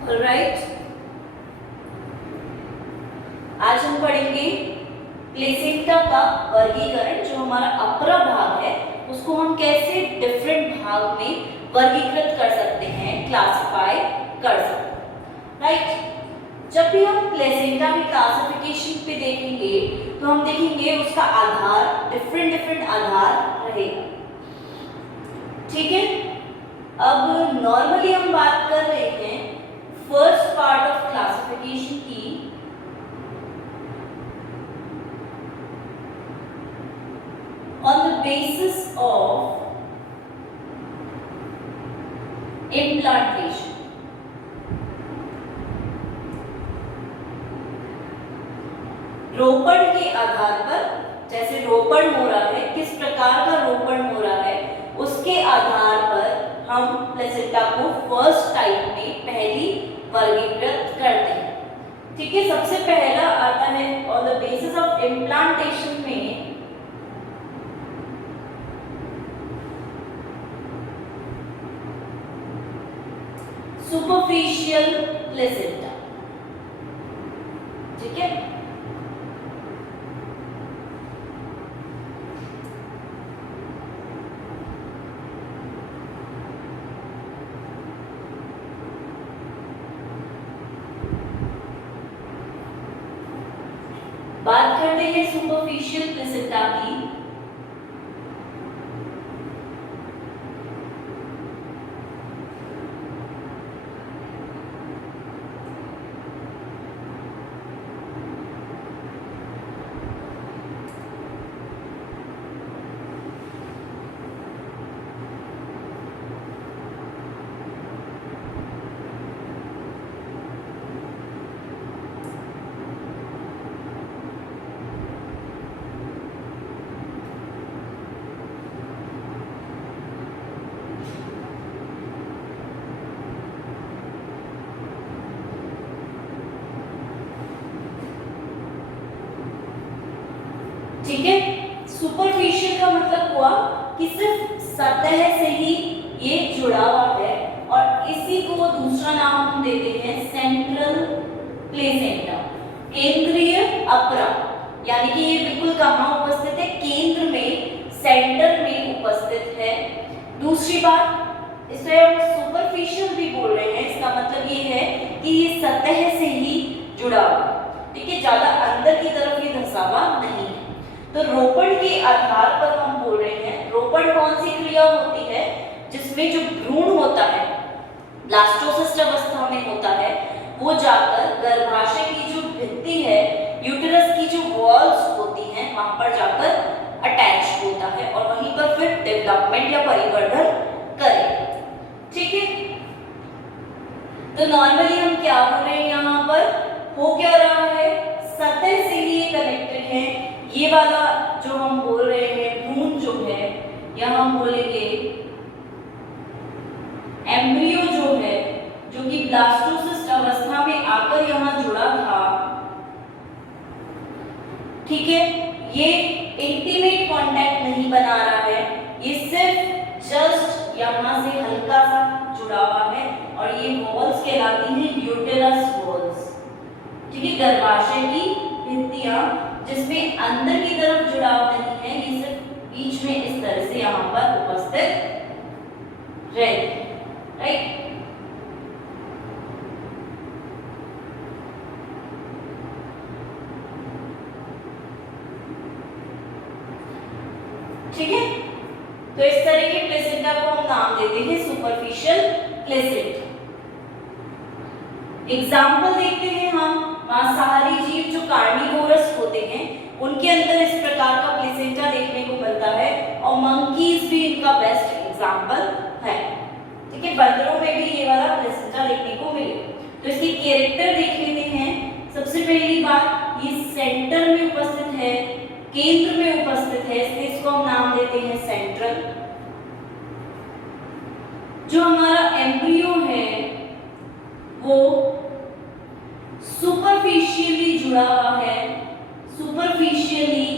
Alright, आज हम पढ़ेंगे प्लेसेंटा का वर्गीकरण। जो हमारा अपर भाग है उसको हम कैसे डिफरेंट भाग में वर्गीकृत कर सकते हैं, क्लासिफाई कर सकते हैं। राइट, जब भी हम प्लेसेंटा की क्लासिफिकेशन पे देखेंगे तो हम देखेंगे उसका आधार डिफरेंट आधार रहेगा। ठीक है, अब नॉर्मली हम बात कर रहे हैं फर्स्ट पार्ट ऑफ क्लासिफिकेशन की। On the basis of implantation, रोपण के आधार पर, जैसे रोपण हो रहा है, किस प्रकार का रोपण हो रहा है, उसके आधार पर हम प्लेसेंटा को फर्स्ट टाइप में पहली वर्गीकृत करते हैं। ठीक है, सबसे पहला आता है on the basis of implantation में सुपरफिशियल प्लेसेंटा। ठीक है, बात करते हैं सुपरफिशियल प्लेसेंटा की। ठीक है, सुपरफिशियल का मतलब हुआ कि सिर्फ सतह से ही ये जुड़ा हुआ है, और इसी को दूसरा नाम हम देते हैं सेंट्रल प्लेसेंटा, केंद्रीय अपरा। यानी कि ये बिल्कुल कहाँ उपस्थित है, केंद्र में, सेंटर में उपस्थित है। दूसरी बात, इसे हम सुपरफिशियल भी बोल रहे हैं, इसका मतलब ये है कि ये सतह से ही जुड़ा हुआ। ठीक है, ज्यादा अंदर की तरफ ये धंसा हुआ नहीं है। तो रोपण के आधार पर हम बोल रहे हैं, रोपण कौन सी क्रिया होती है जिसमें जो भ्रूण होता है ब्लास्टोसिस्ट अवस्था में होता है, वो जाकर गर्भाशय की जो भित्ति है, यूटेरस की जो वॉल्स होती हैं, वहां पर जाकर अटैच होता है और वहीं पर फिर डेवलपमेंट या परिवर्धन करेगा। ठीक है, तो नॉर्मली हम क्या बोल रहे हैं, यहाँ पर हो क्या रहा है, सतह से ही कनेक्टेड है। ये वाला जो हम बोल रहे हैं भ्रूण जो है, या हम बोलेंगे एम्ब्रियो जो है, जो कि ब्लास्टोसिस्ट अवस्था में आकर यहाँ जुड़ा था। ठीक है, ये इंटीमेट कांटेक्ट नहीं बना रहा है, ये सिर्फ जस्ट यहाँ से हल्का सा जुड़ा हुआ है, और ये वॉल्स कहलाती हैं यूटेरस वॉल्स। ठीक है, गर्भाशय की भित्तियां जिसमें अंदर की तरफ जुड़ाव नहीं है, ये सिर्फ बीच में इस तरह से यहाँ पर उपस्थित रहते हैं। राइट, ठीक है, तो इस तरह के प्लेसेंटा को हम नाम देते हैं सुपरफिशियल प्लेसेंटा। एग्जाम्पल देखते हैं हम, मांसाहारी जीव जो कार्निवोरस होते हैं उनके अंदर इस प्रकार का प्लेसेंटा देखने को मिलता है, और मंकीज भी इनका बेस्ट एग्जाम्पल है। ठीक है, बंदरों में भी ये वाला प्लेसेंटा देखने को मिले। तो इसकी कैरेक्टर देख लेते हैं। सबसे पहली बात, ये सेंटर में उपस्थित है, केंद्र में उपस्थित है, इसलिए इसको हम नाम देते हैं सेंट्रल। जो हमारा एम्ब्रियो है वो सुपरफिशियली जुड़ा हुआ है, सुपरफिशियली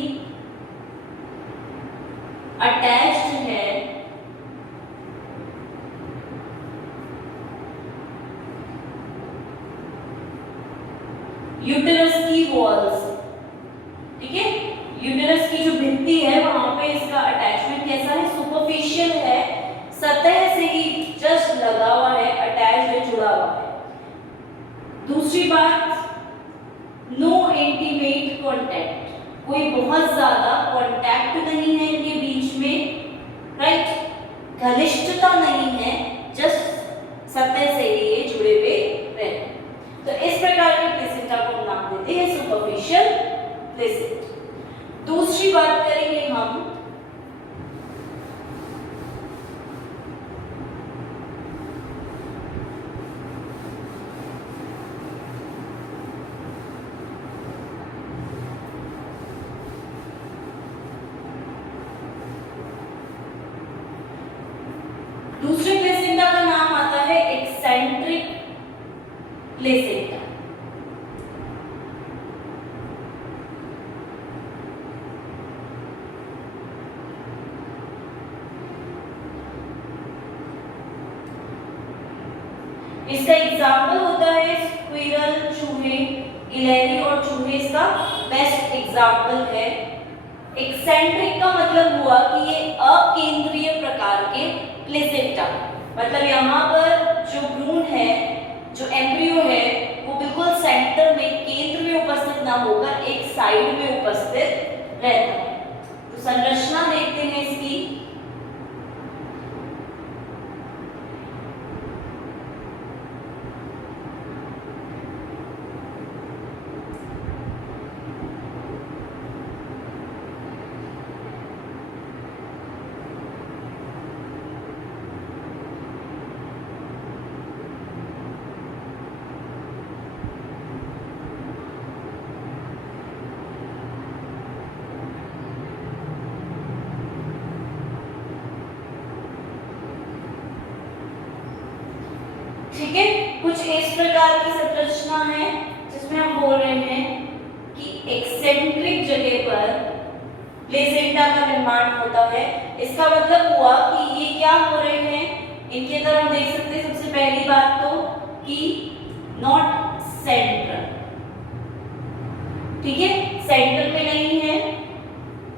अटैच्ड है यूटेरस की वॉल्स, ठीक है, यूटेरस की जो भित्ति है वहां पे इसका अटैचमेंट कैसा है, सुपरफिशियल है, सतह से ही जस्ट लगा हुआ है, अटैच है, जुड़ा हुआ है। दूसरी बात, नो इंटीमेट कॉन्टैक्ट, कोई बहुत ज्यादा कॉन्टैक्ट नहीं है इनके बीच में, राइट, घनिष्ठता नहीं है, जस्ट सतह से ही ये जुड़े हुए रहते हैं। तो इस प्रकार के प्लेसेंटा को हम नाम देते हैं सुपरफिशियल प्लेसेंटा। दूसरी बात करेंगे हम दूसरे प्लेसेंटा का नाम आता है एक्सेंट्रिक प्लेसेंटा। इसका एग्जाम्पल होता है स्क्विरल, चूहे, गिलहरी और चूहे इसका बेस्ट एग्जाम्पल है। एक्सेंट्रिक का मतलब हुआ कि ये अकेंद्रीय प्रकार के प्लेसेंटा, मतलब यहाँ पर जो भ्रूण है, जो एम्ब्रियो है, वो बिल्कुल सेंटर में, केंद्र में उपस्थित ना होकर एक साइड में उपस्थित रहता है। तो संरचना देखते हैं इसकी। ठीक है, कुछ इस प्रकार की संरचना है जिसमें हम बोल रहे हैं कि एक्सेंट्रिक जगह पर प्लेसेंटा का निर्माण होता है। इसका मतलब हुआ कि ये क्या हो रहे हैं, इनके अंदर हम देख सकते हैं सबसे पहली बात तो कि नॉट सेंट्रल, ठीक है, सेंट्रल में नहीं है।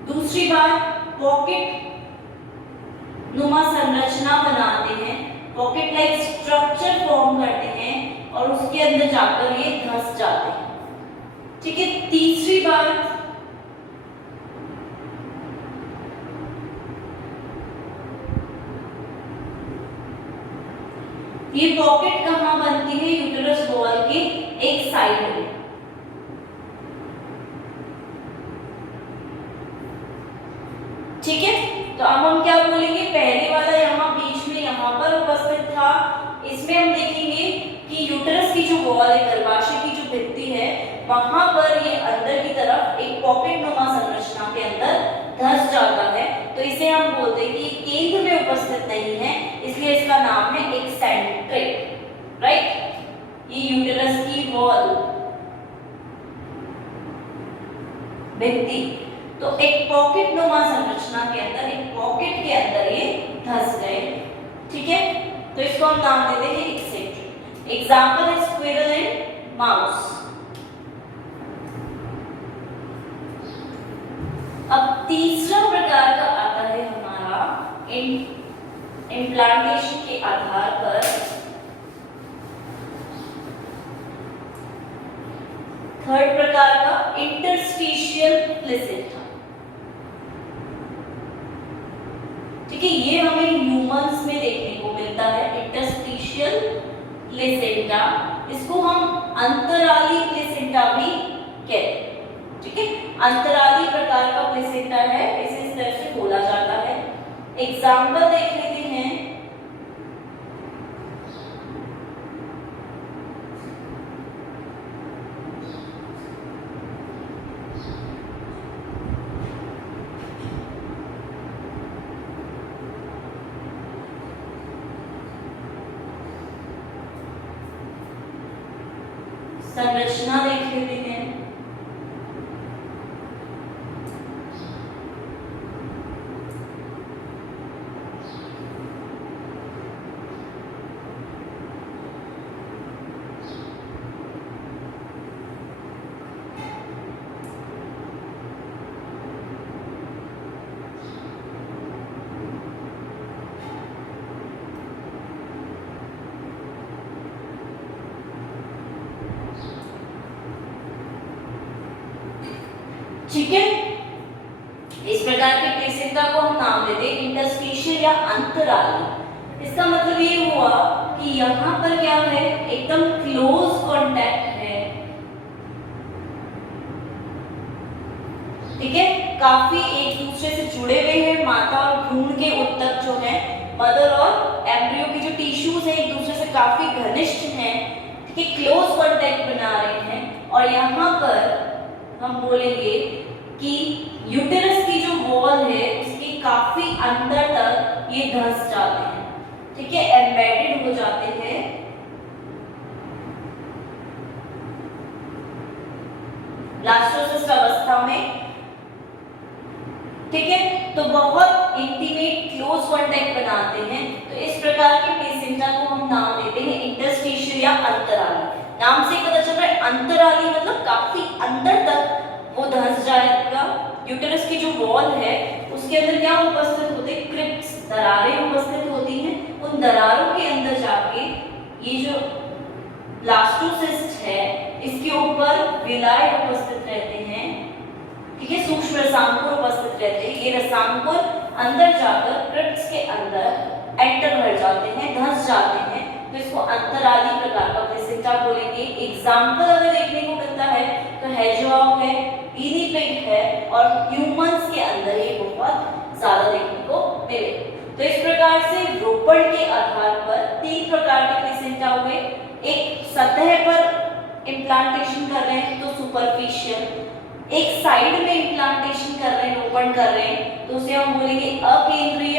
दूसरी बात, पॉकेट नुमा संरचना बनाते हैं, पॉकेट लाइक स्ट्रक्चर फॉर्म करते हैं और उसके अंदर जाकर ये धंस जाते हैं, ठीक है। तीसरी बात, ये पॉकेट कहाँ बनती है, यूटेरस वॉल के एक साइड में, ठीक है। तो अब हम क्या बोलेंगे, पहले वाला यहाँ बीच में यहाँ पर उपस्थित था, इसमें हम देखेंगे कि यूटेरस की जो वॉल है, गर्भाशय की जो भित्ति है, वहां पर ये अंदर की तरफ एक पॉकेट नुमा संरचना के अंदर धंस जाता है। तो इसे हम बोलते हैं कि केंद्र में उपस्थित नहीं है, इसलिए इसका नाम है एक्सेंट्रिक, राइट। ये यूटेरस की वॉल, भित्ति, तो एक पॉकेट नुमा संरचना के अंदर, एक पॉकेट के अंदर ये धंस गए, ठीक है। तो इसको हम नाम देते हैं एक्सेंट्रिक। एग्जांपल है स्क्विरल एंड माउस। अब तीसरा प्रकार का आता है हमारा इम्प्लांटेशन के आधार पर थर्ड प्रकार का इंटरस्टिशियल प्लेसेंटा, ठीक है। ये हमें ह्यूमंस में देखने को मिलता है, इंटरस्टिशियल प्लेसेंटा। इसको हम अंतराली प्लेसेंटा भी कहते हैं, ठीक है। अंतराली प्रकार का प्लेसेंटा है, इसे इस तरह से बोला जाता है। एग्जाम्पल देख लेते हैं। संरचना देख लेते हैं। ठीक है। इस प्रकार के प्लेसेंटा को हम नाम देते हैं इंटरस्टिशियल या अंतराली। इसका मतलब ये हुआ कि यहाँ पर क्या है, एकदम क्लोज कांटेक्ट है, ठीक है, काफी एक दूसरे से जुड़े हुए हैं। माता और भ्रूण के उत्तक जो है, मदर और एम्ब्रियो की जो टिश्यूज है एक दूसरे से काफी घनिष्ठ हैं, ठीक है, क्लोज कांटेक्ट बना रहे हैं। और यहाँ पर हम बोलेंगे कि यूटेरस की जो वॉल है उसके काफी अंदर तक ये धंस जाते हैं, ठीक है, एम्बेडेड हो जाते हैं। ब्लास्टोसिस्ट अवस्था में, ठीक है, तो बहुत इंटीमेट क्लोज कांटेक्ट बनाते हैं। तो इस प्रकार के प्लेसेंटा को हम नाम देते हैं इंटरस्टिशियल या अंतराली। नाम से पता चल रहा है अंतराली मतलब काफी अंदर तक वो धंस जाएगा। यूटेरस की जो वॉल है उसके अंदर क्या उपस्थित होते हैं, क्रिप्ट्स, दरारें उपस्थित होती हैं। उन दरारों के अंदर जाके ये जो ब्लास्टोसिस्ट है इसके ऊपर विलाय उपस्थित रहते हैं, ठीक है, सूक्ष्म रसांकुर उपस्थित रहते हैं। ये रसांकुर अंदर जाकर क्रिप्ट्स के अंदर एंटर कर जाते हैं, धंस जाते हैं। तो इसको अंतराली प्रकार का प्लेसेंटा बोलेंगे। एग्जाम्पल अगर देखने को मिलता है तो हेजहॉग है, गिनी पिग है और ह्यूमंस के अंदर ये बहुत ज्यादा देखने को मिले। तो इस प्रकार से रोपण के आधार पर 3 प्रकार के प्लेसेंटा हुए। एक सतह पर इम्प्लांटेशन कर रहे हैं तो सुपरफिशियल, एक साइड में इम्प्लांटेशन कर रहे हैं, रोपण कर रहे हैं तो उसे हम बोलेंगे अकेंद्रीय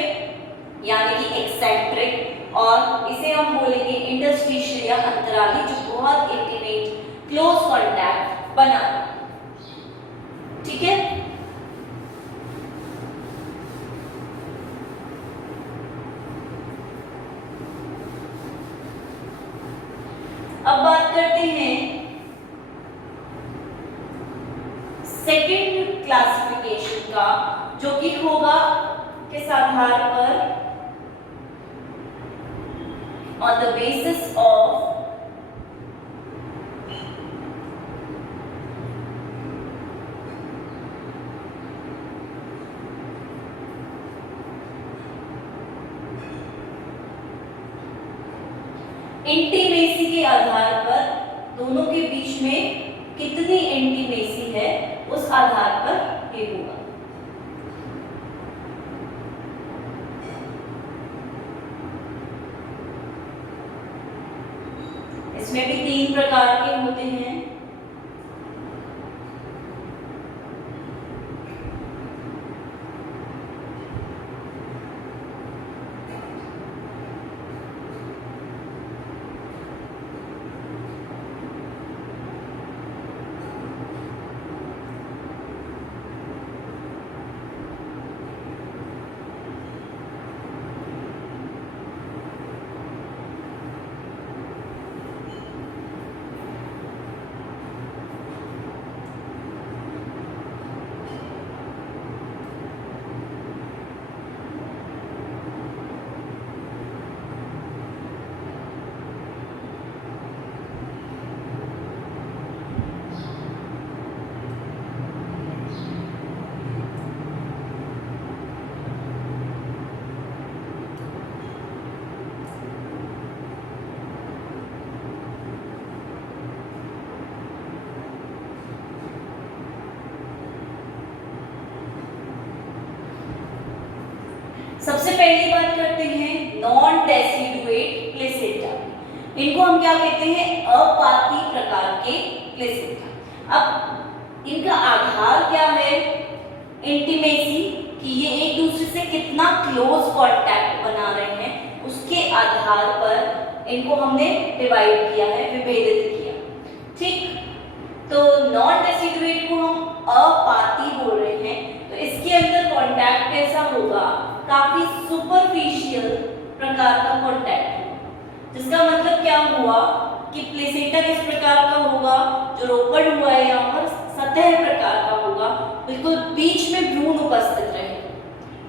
यानी कि एक्सेंट्रिक, और इसे हम बोलेंगे इंटरस्टिशियल या अंतराली जो बहुत इंटीमेट क्लोज कांटेक्ट बना, ठीक है। अब बात करते हैं सेकंड क्लासिफिकेशन का, जो कि होगा किस आधार पर, on the basis of intimacy के आधार पर, दोनों के बीच में कितनी इंटीमेसी है उस आधार पर ये होगा। इसमें भी 3 प्रकार के होते हैं। सबसे पहली बात करते हैं नॉन डेसिडुएट प्लेसेंटा। इनको हम क्या कहते हैं, अपाती प्रकार के प्लेसेंटा। अब इनका आधार क्या है, इंटीमेसी, कि ये एक दूसरे से कितना क्लोज कांटेक्ट बना रहे हैं, उसके आधार पर इनको हमने डिवाइड किया है, विभेदित किया, ठीक। तो नॉन डेसिडुएट को हम अपाती बोल रहे हैं। तो इसके अंदर कांटेक्ट कैसा होगा, काफी सुपरफिशियल प्रकार का कांटेक्ट, जिसका मतलब क्या हुआ कि प्लेसेंटा किस प्रकार का होगा, जो रोपण हुआ है यहाँ पर सतह प्रकार का होगा, बिल्कुल बीच में भ्रूण उपस्थित रहे।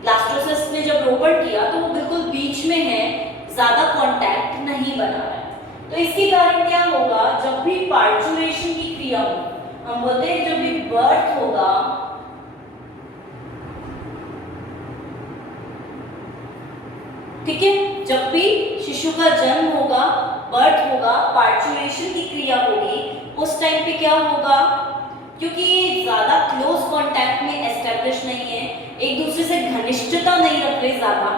ब्लास्टोसिस्ट ने जब रोपण किया तो वो बिल्कुल बीच में है, ज्यादा कांटेक्ट नहीं बना रहा है। तो इसके कारण क्या होगा, जब भी पार्चुरेशन की क्रिया हो, हम बोलते हैं जब भी बर्थ होगा ठीक है, जब भी शिशु का जन्म होगा, बर्थ होगा, पार्चुरेशन की क्रिया होगी, उस टाइम पे क्या होगा, क्योंकि ये ज्यादा क्लोज कांटेक्ट में एस्टेब्लिश नहीं है, एक दूसरे से घनिष्ठता नहीं रख रहे, ज्यादा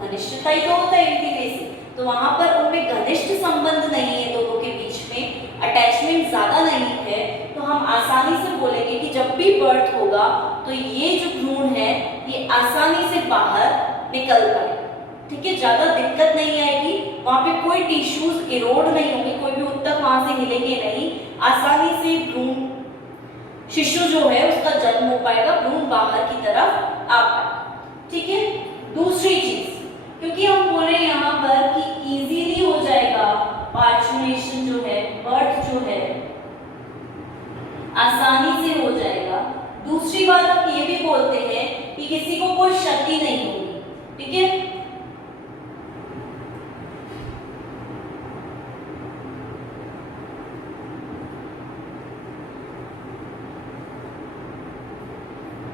घनिष्ठता ही तो होता है इंटीमेसी, तो वहां पर उनमें घनिष्ठ संबंध नहीं है, दोनों के बीच में अटैचमेंट ज्यादा नहीं है, तो हम आसानी से बोलेंगे कि जब भी बर्थ होगा तो ये जो भ्रूण है ये आसानी से बाहर निकल पाए। ठीक है, ज्यादा दिक्कत नहीं आएगी, वहां पे कोई टिश्यूज इरोड नहीं होंगे, कोई भी ऊतक वहां से हिलेंगे नहीं, आसानी से भ्रूण शिशु जो है उसका जन्म हो पाएगा, भ्रूण बाहर की तरफ आ पाएगा। ठीक है, दूसरी चीज, क्योंकि हम बोले यहाँ पर कि इजीली हो जाएगा पार्चुरेशन जो है, बर्थ जो है आसानी से हो जाएगा। दूसरी बात हम ये भी बोलते हैं कि किसी को कोई क्षति नहीं होगी। ठीक है,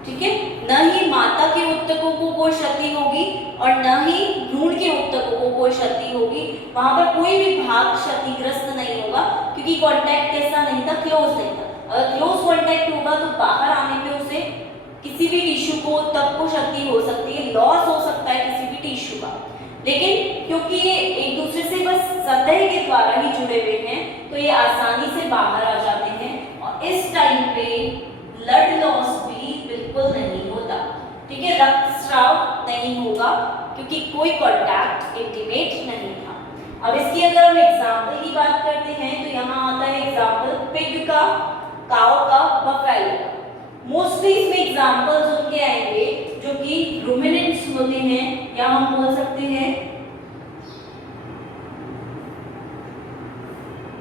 ठीक है, न ही माता के ऊतकों को कोई क्षति होगी और न ही भ्रूण के ऊतकों को कोई क्षति होगी, वहां पर कोई भी भाग क्षतिग्रस्त नहीं होगा, क्योंकि कांटेक्ट कैसा नहीं था, क्लोज नहीं था। अगर क्लोज कांटेक्ट होगा तो बाहर आने पे उसे किसी भी टिश्यू को तब को क्षति हो सकती है, लॉस हो सकता है किसी भी टिश्यू का, लेकिन क्योंकि ये एक दूसरे से बस सतह के द्वारा ही जुड़े हुए हैं तो ये आसानी से बाहर आ जाते हैं, और इस टाइम पे ब्लड लॉस भी बिल्कुल नहीं होता। ठीक है, रक्तस्राव नहीं होगा क्योंकि कोई कांटेक्ट इंटीमेट नहीं था। अब इसकी अगर हम एग्जांपल की बात करते हैं तो यहाँ आता है एग्जांपल पिग का, काऊ का, बफेलो का। मोस्टली इसमें एग्जांपल्स उनके आएंगे जो कि रुमिनेंट्स होते हैं, या हम बोल सकते हैं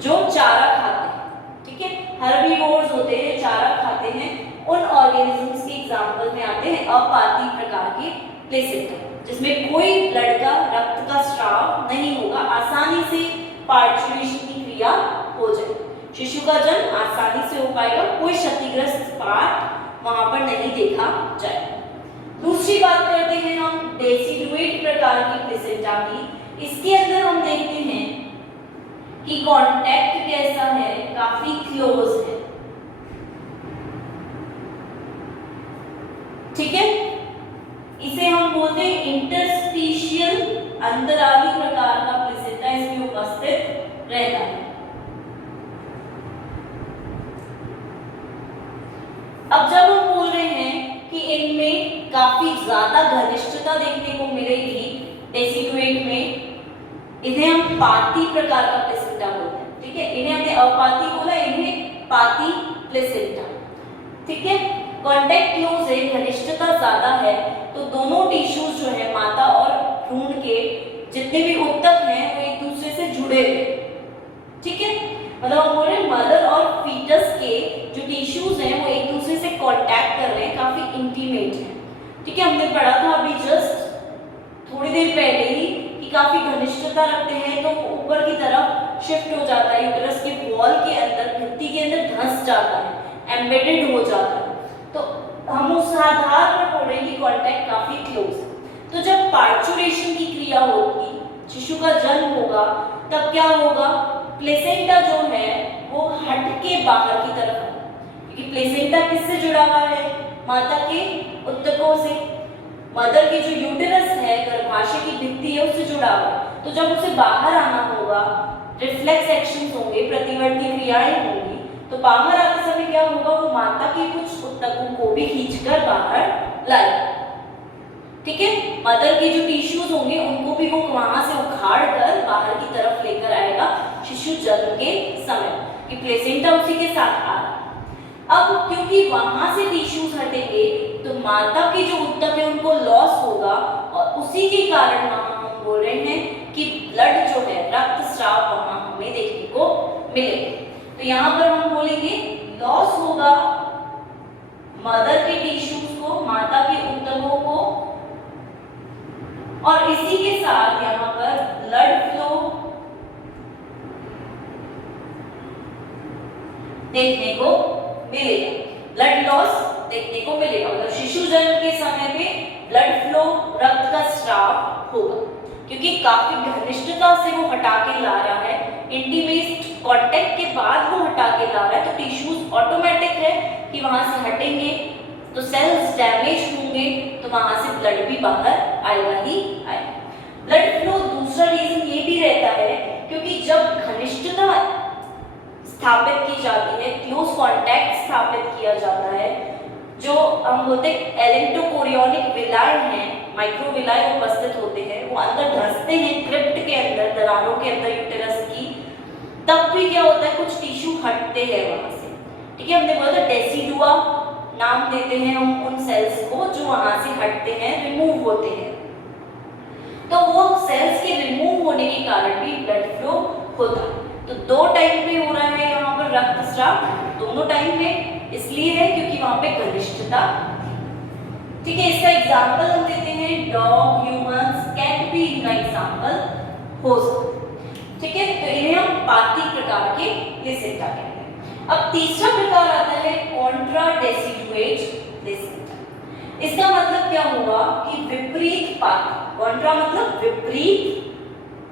जो चारा खाते हैं। ठीक है, हर्बीवोर्स होते हैं, चारा खाते हैं, उन ऑर्गेनिजम्स के एग्जांपल में आते हैं अपाती प्रकार के प्लेसेंटा, जिसमें कोई ब्लड का, रक्त का स्राव नहीं होगा, आसानी से पार्चुरेशन की क्रिया हो जाएगी, शिशु का जन्म आसानी से हो पाएगा, कोई क्षतिग्रस्त पार्ट वहां पर नहीं देखा जाएगा। दूसरी बात करते हैं हम डेसिडुएट प्रकार की प्लेसेंटा की। इसके अंदर हम देखते हैं कि कांटेक्ट कैसा है, काफी क्लोज है। ठीक है, इसे हम बोलते हैं इंटरस्टिशियल, अंतराली प्रकार का प्लेसेंटा इसमें उपस्थित रहता है। अब जब हम बोल रहे हैं कि इनमें काफी ज्यादा घनिष्ठता देखने को मिलेगी डेसिडुएट में, इन्हें हम पाती प्रकार का प्लेसेंटा बोलते हैं। ठीक है, इन्हें हमने अपाती बोला, इन्हें पाती प्लेसेंटा। ठीक है, कांटेक्ट क्लोज है, घनिष्ठता ज्यादा है, तो दोनों टिश्यूज जो है माता और भ्रूण के जितने भी ऊतक हैं वो एक दूसरे से जुड़े हुए। ठीक है, मतलब हम बोल रहे हैं मदर और फीटस के जो टिश्यूज हैं वो एक दूसरे से कांटेक्ट कर रहे हैं, काफी इंटीमेट है। ठीक है, हमने पढ़ा था अभी जस्ट थोड़ी देर पहले ही कि काफी घनिष्ठता रखते हैं तो ऊपर की तरफ शिफ्ट हो जाता है, यूट्रस के वॉल के अंदर, भित्ति के अंदर धंस जाता है, एम्बेडेड हो जाता है, तो हम उस आधार पर बोल रहे हैं कि कांटेक्ट काफी क्लोज है। तो जब पार्चुरेशन की क्रिया होगी, शिशु का जन्म होगा, तब क्या होगा, प्लेसेंटा जो है वो हट के बाहर की तरफ है, क्योंकि प्लेसेंटा किससे जुड़ा हुआ है, माता के ऊतकों से, मदर की जो यूटेरस है, गर्भाशय की भित्ति है, उससे जुड़ा हुआ है। तो जब उसे बाहर आना होगा, रिफ्लेक्स एक्शंस होंगे, प्रतिवर्ती क्रियाएं होंगी, तो बाहर आते समय क्या होगा, वो माता के कुछ ऊतकों को भी खींचकर बाहर लाएगा। ठीक है, मदर के जो टिश्यूज होंगे उनको भी वो वहां से उखाड़ कर बाहर की तरफ लेकर आएगा शिशु जन्म के समय, कि प्लेसेंटा उसी के साथ आ रहा है। अब क्योंकि वहां से टिश्यूज हटेंगे तो माता के जो ऊतक है उनको लॉस होगा, और उसी के कारण वहां हम बोल रहे हैं कि ब्लड जो है, रक्तस्राव वहां हमें देखने को मिलेगा। तो यहाँ पर हम बोलेंगे लॉस होगा मदर के टिश्यूज को, माता के ऊतकों को, और इसी के साथ यहाँ पर ब्लड फ्लो देखने को मिलेगा, ब्लड लॉस देखने को मिलेगा, मतलब शिशु जन्म के समय पे ब्लड फ्लो, रक्त का स्राव होगा। क्योंकि काफी घनिष्ठता से वो हटा के ला रहा है, इंटीमेट कांटेक्ट के बाद वो हटा के ला रहा है, तो टिश्यूज ऑटोमेटिक है कि वहां से हटेंगे तो सेल्स डैमेज होंगे, तो वहां से ब्लड भी बाहर आएगा ही आएगा। ब्लड फ्लो दूसरा रीजन ये भी रहता है क्योंकि जब घनिष्ठता स्थापित की जाती है, क्लोज कांटेक्ट स्थापित किया जाता है, जो हम बोलते हैं एलेक्ट्रोकोरियोनिक विलाय हैं, माइक्रोविलाय उपस्थित होते हैं, वो अंदर धंसते हैं क्रिप्ट के अंदर, दरारों के अंदर यूटेरस की, तब भी क्या होता है, कुछ टिश्यू हटते हैं वहां से। ठीक है, हमने बोला था डेसिडुआ नाम देते हैं हम उन सेल्स को जो वहां से हटते हैं, रिमूव होते हैं। तो वो सेल्स के रिमूव होने के कारण भी ब्लड फ्लो होता है। तो दो टाइम पे हो रहा है यहाँ पर रक्तस्राव, दोनों टाइम में इसलिए है क्योंकि वहां पे घनिष्ठता। ठीक है, इसका एग्जांपल हम देते हैं डॉग, ह्यूमंस, कैट भी इनका एग्जांपल हो सकता है। ठीक है, तो इन्हें हम पाती प्रकार के प्लेसेंटा कहते हैं। अब तीसरा प्रकार आता है कॉन्ट्रा डेसिडुएट प्लेसेंटा। इसका मतलब क्या हुआ कि विपरीत पाती। कॉन्ट्रा मतलब विपरीत,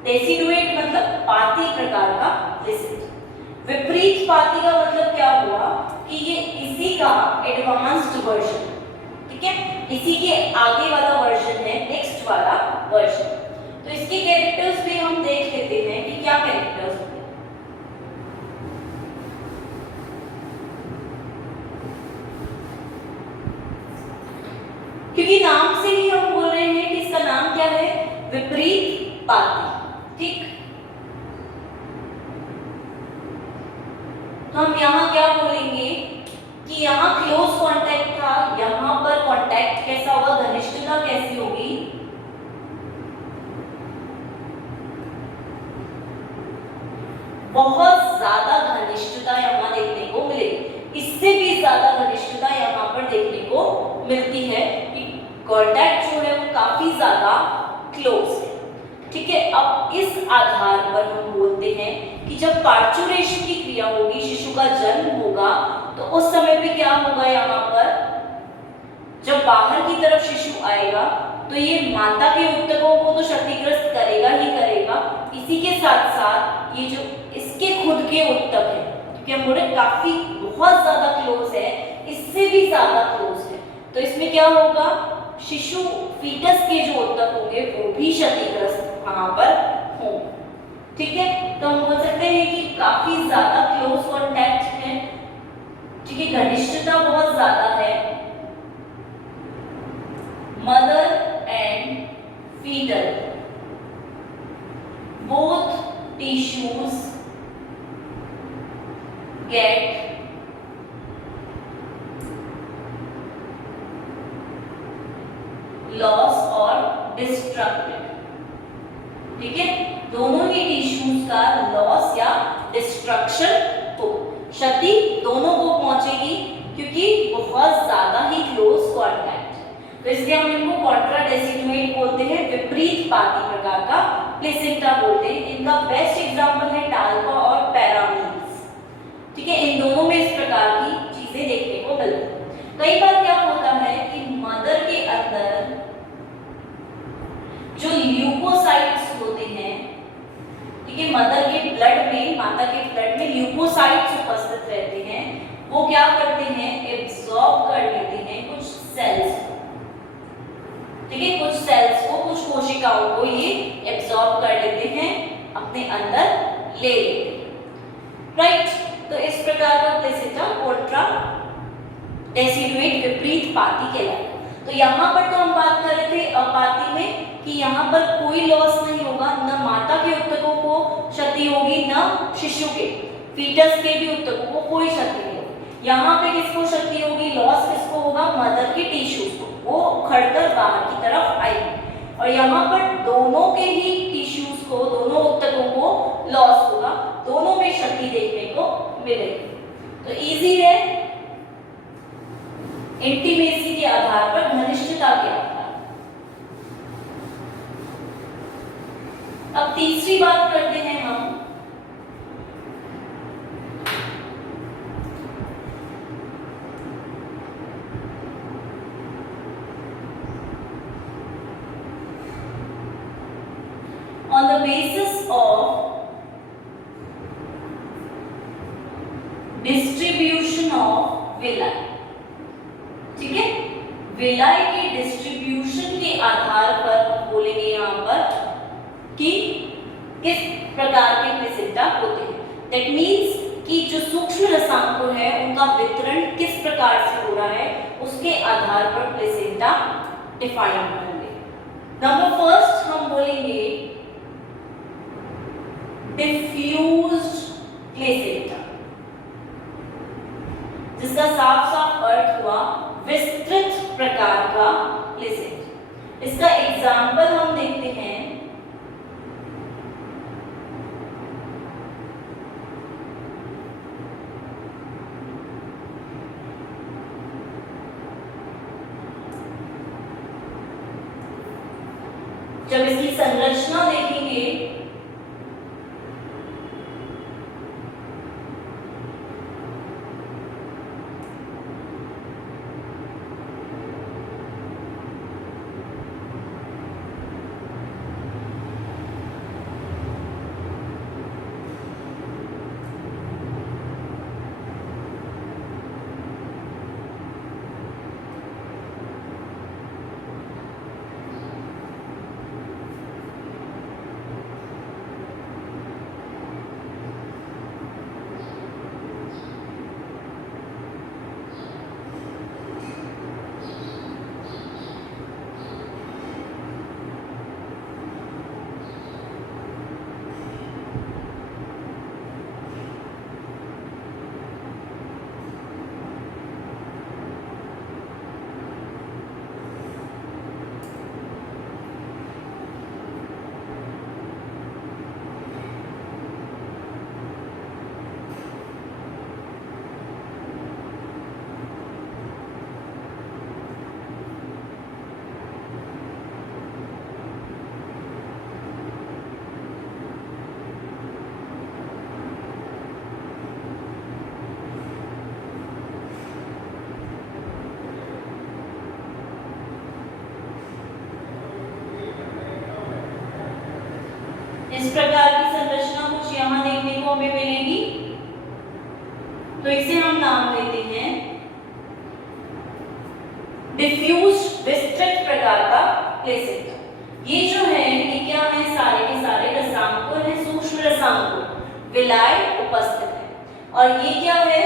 डेसिडुएट मतलब पाती प्रकार का प्लेसेंटा। विपरीत पाती का मतलब क्या हुआ कि ये इसी का एडवांस्ड वर्जन, ठीक है, इसी के आगे वाला वर्जन है, नेक्स्ट वाला वर्जन। तो इसके कैरेक्टर्स भी हम देख लेते हैं कि क्या कैरेक्टर्स होते हैं। क्योंकि नाम से ही हम बोल रहे हैं कि इसका नाम क्या है, विपरीत पाती। ठीक, तो हम यहाँ क्या बोलेंगे कि यहाँ क्लोज कांटेक्ट था, यहाँ पर कांटेक्ट कैसा होगा, घनिष्ठता कैसी होगी, बहुत ज्यादा घनिष्ठता यहाँ देखने को मिलेगी। इससे भी ज्यादा घनिष्ठता यहाँ पर देखने को मिलती है कि कांटेक्ट जो है वो काफी ज्यादा क्लोज है। ठीक है, अब इस आधार पर हम बोलते हैं कि जब पार्चुरेशन की क्रिया होगी, शिशु का जन्म होगा, तो उस समय पे क्या होगा, यहाँ पर जब बाहर की तरफ शिशु आएगा तो ये माता के ऊतकों को तो क्षतिग्रस्त करेगा ही करेगा, इसी के साथ साथ ये जो इसके खुद के ऊतक है, क्योंकि हम बोले काफी बहुत ज्यादा क्लोज है, इससे भी ज्यादा क्लोज है, तो इसमें क्या होगा, शिशु फीटस के जो ऊतक होंगे वो भी क्षतिग्रस्त वहां पर होंगे। ठीक है, तो हम बोल सकते हैं कि काफी ज्यादा क्लोज कांटेक्ट है। ठीक है, घनिष्ठता बहुत ज्यादा है। Mother and foetal both tissues get loss और डिस्ट्रक्टेड। ठीक है, दोनों ही टिश्यूज का लॉस या डिस्ट्रक्शन हो, क्षति दोनों को पहुंचेगी क्योंकि बहुत ज्यादा ही क्लोज कांटेक्ट। तो इसलिए हम इनको कॉन्ट्रा डेसिडुएट बोलते हैं, विपरीत पाती प्रकार का प्लेसेंटा बोलते हैं। इनका बेस्ट एग्जांपल है टाल्पा और पैरामील्स। ठीक है, इन दोनों में इस प्रकार की चीजें देखने को मिलती है। कई बार क्या होता है कि मदर के अंदर जो ल्यूकोसाइट्स होते हैं, ठीक है, मदर के ब्लड में, माता के ब्लड में ल्यूकोसाइट्स उपस्थित रहते हैं, वो क्या करते हैं, एब्जॉर्ब कर लेते हैं कुछ सेल्स को। ठीक है, कुछ सेल्स को, कुछ कोशिकाओं को ये एब्जॉर्ब कर लेते हैं, अपने अंदर ले लेते हैं। राइट, तो इस प्रकार का प्लेसेंटा कॉन्ट्रा डेसिडुएट विपरीत पाती कहलाता है। तो यहाँ पर तो हम बात कर रहे थे अपाती में कि यहाँ पर कोई लॉस नहीं होगा, न माता के ऊतकों को क्षति होगी, न शिशु के, फीटस के भी ऊतकों को कोई क्षति नहीं होगी। यहाँ पे किसको क्षति होगी, लॉस किसको होगा, मदर के टिश्यूज को, वो उखड़कर बाहर की तरफ आएगी। और यहाँ पर दोनों के ही टिश्यूज को, दोनों ऊतकों को लॉस होगा, दोनों में क्षति देखने को मिलेगी। तो इजी है इंटीमेसी के आधार पर, घनिष्ठता के आधार। अब तीसरी बात करते हैं हम basis of distribution of villi, ठीक है, विलाई के डिस्ट्रीब्यूशन के आधार पर हम बोलेंगे यहाँ पर कि किस प्रकार के प्लेसेंटा होते हैं। दैट मीन्स कि जो सूक्ष्म रसांकों है उनका वितरण किस प्रकार से हो रहा है उसके आधार पर प्लेसेंटा डिफाइन करेंगे। नंबर फर्स्ट हम बोलेंगे डिफ्यूज्ड प्लेसेंटा, जिसका साफ साफ अर्थ हुआ विस्तृत प्रकार का प्लेसेंटा। इसका एग्जाम्पल हम देखते हैं। जब इसकी संरचना देखेंगे इस प्रकार की संरचना कुछ यहाँ देखने को हमें मिलेगी, तो इसे हम नाम देते हैं डिफ्यूज विस्तृत प्रकार का प्लेसेंटा। ये जो है ये क्या है, सारे के सारे रसांकों है, सूक्ष्म रसांकों विलाय उपस्थित है। और ये क्या है,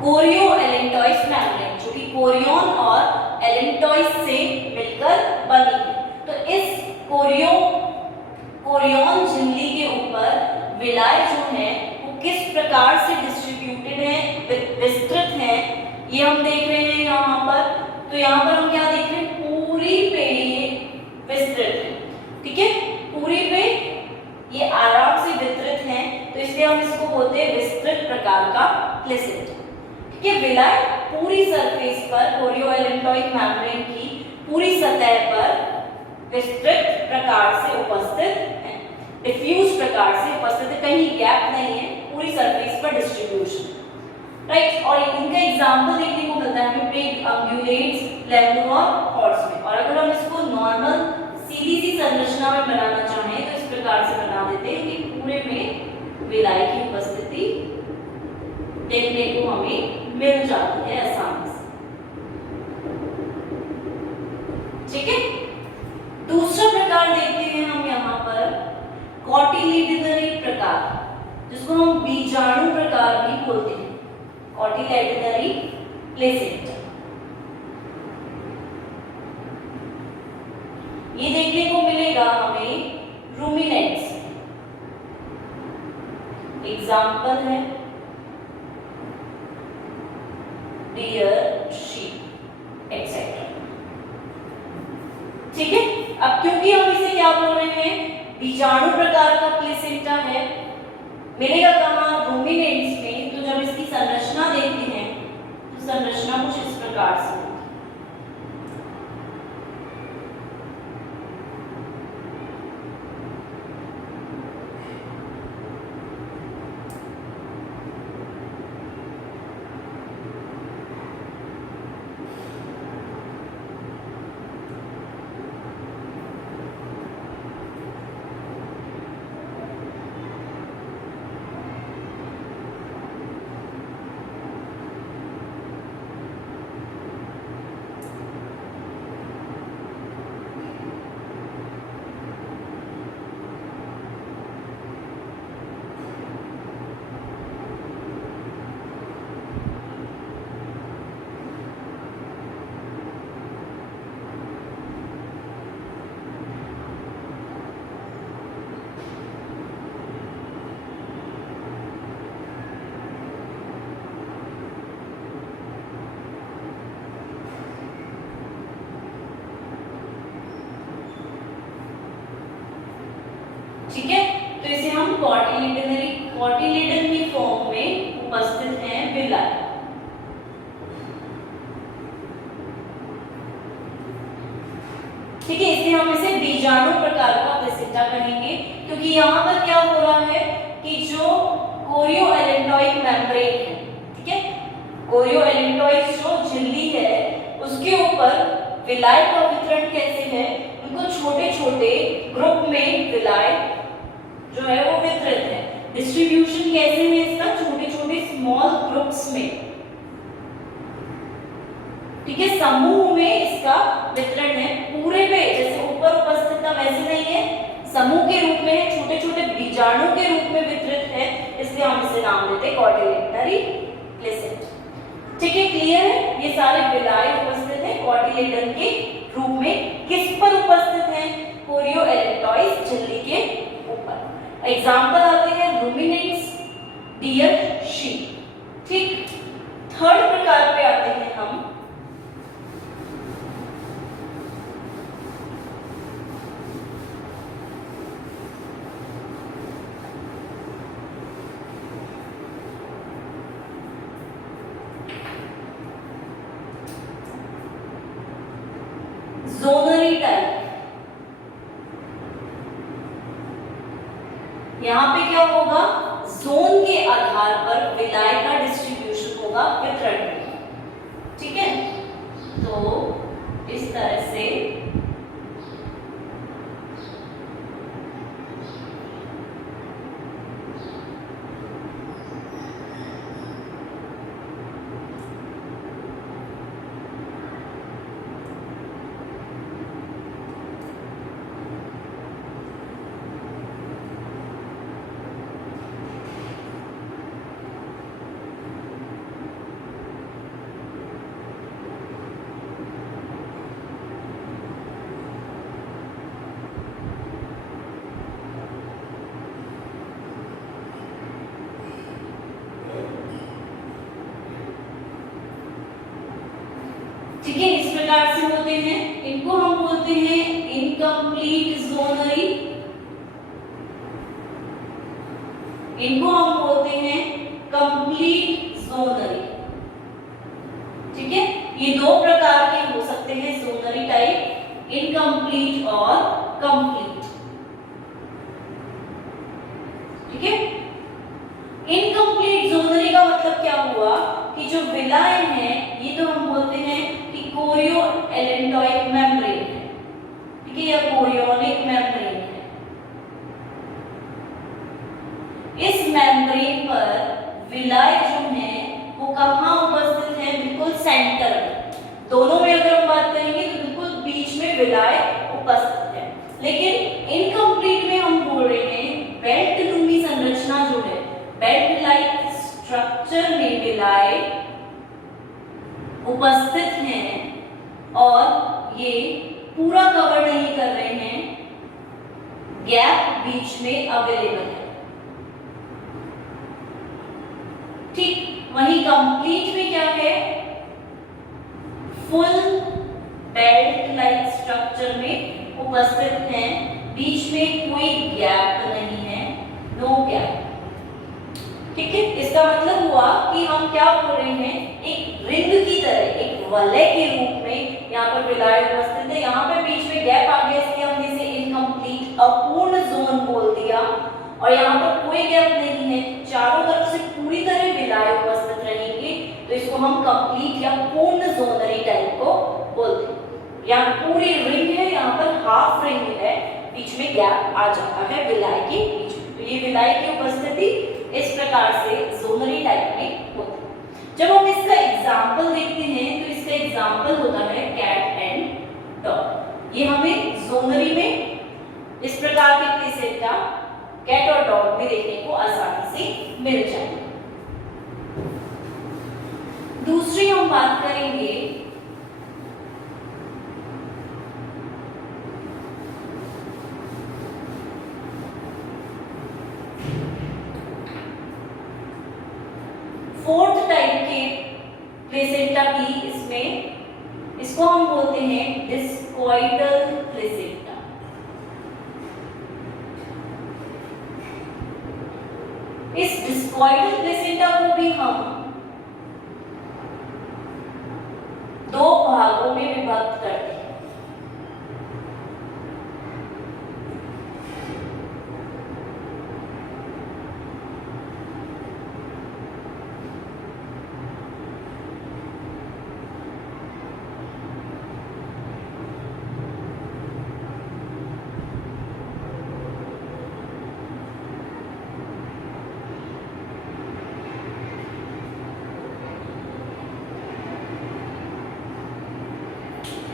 कोरियो एलेंटॉइस मेम्ब्रेन, जो कि कोरियन और एलेंटॉइस से मिलकर बनी है। तो इस कोरियन झिल्ली के ऊपर विलाय जो है वो किस प्रकार से डिस्ट्रीब्यूटेड है, विस्तृत है, ये हम देख रहे हैं यहाँ पर। तो यहाँ पर हम क्या देख रहे हैं, पूरी पे ये विस्तृत है, ठीक है, पूरी पे ये आराम से विस्तृत है, तो इसलिए हम इसको बोलते हैं विस्तृत प्रकार का प्लेसेंटा। कि विलाय पूरी सरफेस पर कोरियोएलेंटॉइक मेम्ब्रेन की पूरी सतह पर विस्तृत प्रकार से उपस्थित है, डिफ्यूज प्रकार से उपस्थित है, कहीं गैप नहीं है, पूरी सरफेस पर डिस्ट्रीब्यूशन, राइट। और इनका एग्जांपल देखने को मिलता है हमें पिग, अंगुलेट्स, लेमूर और हॉर्स में। और अगर हम इसको नॉर्मल सीधी सी संरचना में बनाना चाहें तो इस प्रकार से बना देते हैं कि पूरे में विलाय की उपस्थिति देखने को हमें मिल जाती है आसानी से, ठीक है। दूसरा प्रकार देखते हैं हम यहाँ पर कॉटिलिडनरी प्रकार, जिसको हम बीजाणु प्रकार भी बोलते हैं, कॉटिलिडनरी प्लेसेंटा। ये देखने को मिलेगा हमें रूमिनेंट्स, एग्जाम्पल है डियर, शीप एक्सेट्रा, ठीक है। अब क्योंकि हम इसे क्या बोल रहे हैं, बीजाणु प्रकार का प्लेसेंटा है, मिलेगा कहाँ, रूमिनेंट्स में। तो जब इसकी संरचना देखते हैं तो संरचना कुछ इस प्रकार से, ठीक है, तो इसे हम कॉटिलिडन की फॉर्म में उपस्थित हैं विलाई। ठीक है, इसलिए हम इसे बीजाणु प्रकार का प्लेसेंटा कहेंगे, क्योंकि यहाँ पर क्या हो रहा है कि जो कोरियोएलेंटॉइक मेम्ब्रेन है, ठीक है, कोरियोएलेंटॉइक जो झिल्ली है उसके ऊपर विलाई का वितरण कैसे है, उनको छोटे छोटे ग्रुप में विलाई जो है वो वितरित है। डिस्ट्रीब्यूशन कैसे है इसका, छोटे छोटे स्मॉल ग्रुप्स में, ठीक है, समूह में इसका वितरण है। पूरे पे जैसे ऊपर उपस्थित था वैसे नहीं है, समूह के रूप में है, छोटे छोटे बीजाणु के रूप में वितरित है, इसलिए हम इसे नाम देते हैं कॉटिलेडनरी प्लेसेंटा। ठीक है, क्लियर है, ये सारे विलाई उपस्थित है कॉटिलेडन के रूप में। किस पर उपस्थित है, कोरियोएलेंटॉइक झिल्ली के ऊपर। एग्जांपल आते हैं रूमिनेंट्स, डियर, शीप। ठीक, थर्ड प्रकार पे आते हैं हम ज़ोनरी टाइप। यहाँ पे क्या होगा, जोन के आधार पर विलाई का डिस्ट्रीब्यूशन होगा, वितरण। ठीक है, तो इस तरह से ठीक है, इस प्रकार से होते हैं। इनको हम बोलते हैं इनकम्प्लीट जोनरी, इनको हम बोलते हैं कंप्लीट जोनरी। ठीक है, ये दो प्रकार के हो सकते हैं जोनरी टाइप, इनकम्प्लीट और कंप्लीट। ठीक है, इनकम्प्लीट जोनरी का मतलब क्या हुआ कि जो विलायन है ये तो हम बोलते हैं कि कोरियोएलेंटॉइक मेम्ब्रेन है, ठीक है, या कोरियोनिक मेम्ब्रेन है। इस मेम्ब्रेन पर विलाय जो है वो कहाँ उपस्थित है, बिल्कुल सेंटर में। दोनों में अगर हम बात करेंगे तो बिल्कुल बीच में विलाय उपस्थित है। लेकिन इनकम्प्लीट में हम बोल रहे हैं बेल्ट लूमी संरचना जो है, बेल्ट लाइक स्ट्रक्चर में विलाय उपस्थित हैं और ये पूरा कवर नहीं कर रहे हैं, गैप बीच में अवेलेबल है। ठीक, वहीं कंप्लीट में क्या है, फुल बेल्ट लाइक स्ट्रक्चर में उपस्थित हैं, बीच में कोई गैप नहीं है, नो गैप। ठीक है, इसका मतलब हुआ कि हम क्या बोल रहे हैं, एक रिंग की तरह, एक वलय के रूप में यहाँ पर विलाय उपस्थित है। यहाँ पर बीच में गैप आ गया इसलिए हमने इसे इनकम्प्लीट अपूर्ण जोन बोल दिया। और यहाँ पर कोई गैप नहीं है, चारों तरफ से पूरी तरह विलाय उपस्थित रहेंगे, तो इसको हम कंप्लीट या पूर्ण जोनरी टाइप को बोलते हैं। यहाँ पूरी रिंग है, यहाँ पर हाफ रिंग है, बीच में गैप आ जाता है विलाय के बीच में, तो ये विलाय की उपस्थिति इस प्रकार से जोनरी टाइप में होती है। जब हम इसका एग्जाम्पल देखते हैं तो इसका एग्जाम्पल होता है कैट एंड डॉग। ये हमें जोनरी में इस प्रकार के प्लेसेंटा कैट और डॉग में देखने को आसानी से मिल जाएगी। दूसरी हम बात करेंगे फोर्थ टाइप के प्लेसेंटा की, इसमें इसको हम बोलते हैं डिस्कॉइडल प्लेसेंटा। इस डिस्कॉइडल प्लेसेंटा को भी हम दो भागों में विभक्त करते हैं।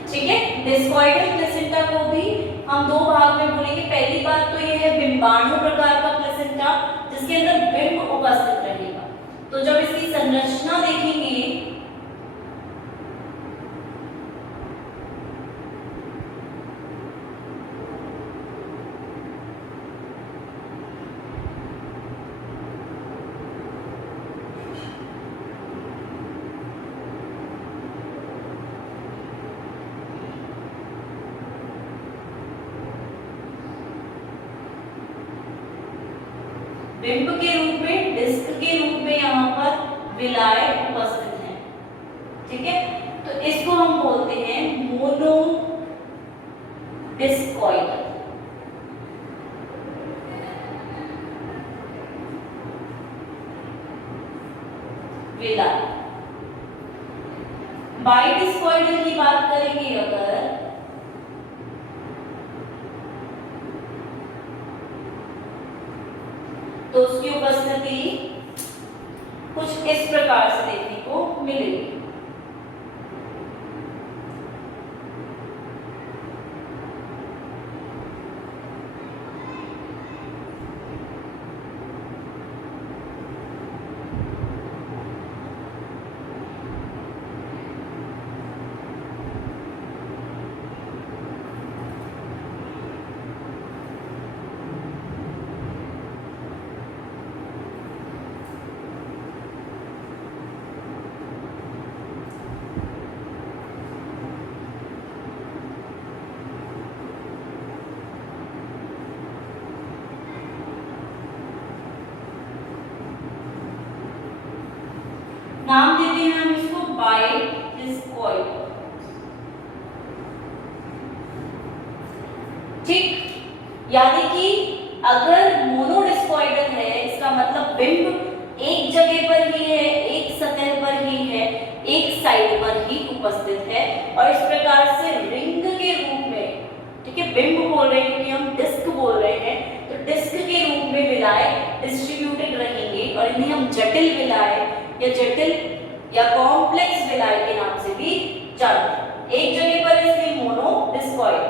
ठीक है, डिस्कॉइडल प्लेसेंटा को भी हम दो भाग में बोलेंगे। पहली बात तो ये है बिंबाणु प्रकार का प्लेसेंटा जिसके अंदर बिंब उपस्थित रहेगा। तो जब इसकी संरचना देखेंगे बिंब के रूप में, डिस्क के रूप में यहाँ पर विलाय उपस्थित है। ठीक है, तो इसको हम बोलते हैं मोनो डिस्कॉइडल। विलाय। बाई डिस्कॉइडल की बात करेंगे अगर, तो उसकी उपस्थिति कुछ इस प्रकार से देखने को मिलेगी। नाम देते हैं हम इसको बाई डिस्कॉइडल। ठीक, यानी कि अगर मोनोडिस्कॉइडल है इसका मतलब बिंब एक जगह पर ही है, एक सतह पर ही है, एक साइड पर ही उपस्थित है और इस प्रकार से रिंग के रूप में, ठीक है, बिंब बोल रहे हैं क्योंकि हम डिस्क बोल रहे हैं, तो डिस्क के रूप में विलाय डिस्ट्रीब्यूटेड रहेंगे और इन्हें हम जटिल विलाय या जटिल या कॉम्प्लेक्स विलाय के नाम से भी जानते हैं। एक जगह पर इसलिए मोनो डिस्कॉइडल,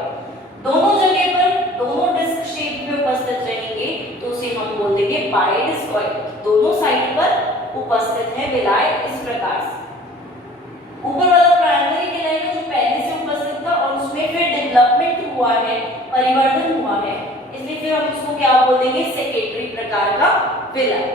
दोनों जगह पर दोनों डिस्क शेप में उपस्थित रहेंगे तो उसे हम बोल देंगे बाई डिस्कॉइडल। दोनों साइड पर उपस्थित है विलाय इस प्रकार से। ऊपर वाला प्राइमरी विलाय जो पहले से उपस्थित था और उसमें फिर डेवलपमेंट हुआ है, परिवर्तन हुआ है, इसलिए फिर हम उसको क्या बोल देंगे, सेकेंडरी प्रकार का विलाय।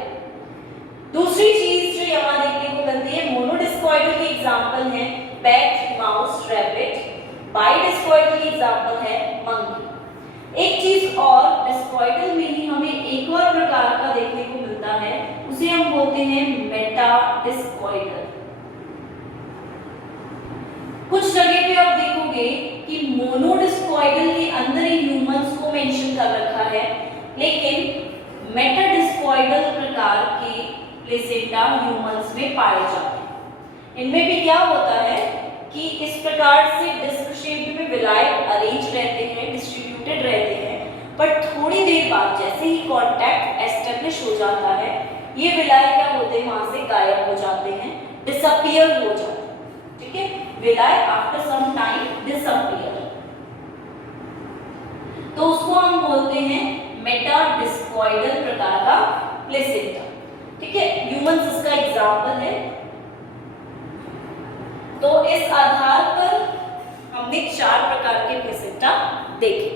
दूसरी चीज जो यहाँ देखने को मिलती है, मोनोडिस्कॉइडल के एग्जांपल हैं bat, mouse, rabbit. By discoidal की एग्जांपल है मंकी। एक चीज और, डिस्कॉइडल में ही हमें एक और प्रकार का देखने को मिलता है, उसे हम बोलते हैं मेटा डिस्कॉइडल। कुछ जगह पे आप देखोगे कि मोनोडिस्कॉइडल के अंदर ही ह्यूमंस को मेंशन कर रखा है, लेकिन मेटाडिस्कॉइडल प्रकार के प्लेसेंटा ह्यूमंस में पाए जाते हैं। इनमें भी क्या होता है कि इस प्रकार से डिस्क शेप में विलाय अरेंज रहते हैं, डिस्ट्रीब्यूटेड रहते हैं, पर थोड़ी देर बाद जैसे ही कांटेक्ट एस्टेब्लिश हो जाता है, ये विलाय क्या होते हैं, वहां से गायब हो जाते हैं, डिसअपीयर हो जाते हैं। ठीक है, विलाय आफ्टर सम टाइम डिसअपीयर, तो उसको हम बोलते हैं मेटाडिस्कॉइडल प्रकार का प्लेसेंटा। ठीक है, ह्यूमंस इसका एग्जाम्पल है। तो इस आधार पर हमने 4 प्रकार के प्लेसेंटा देखे।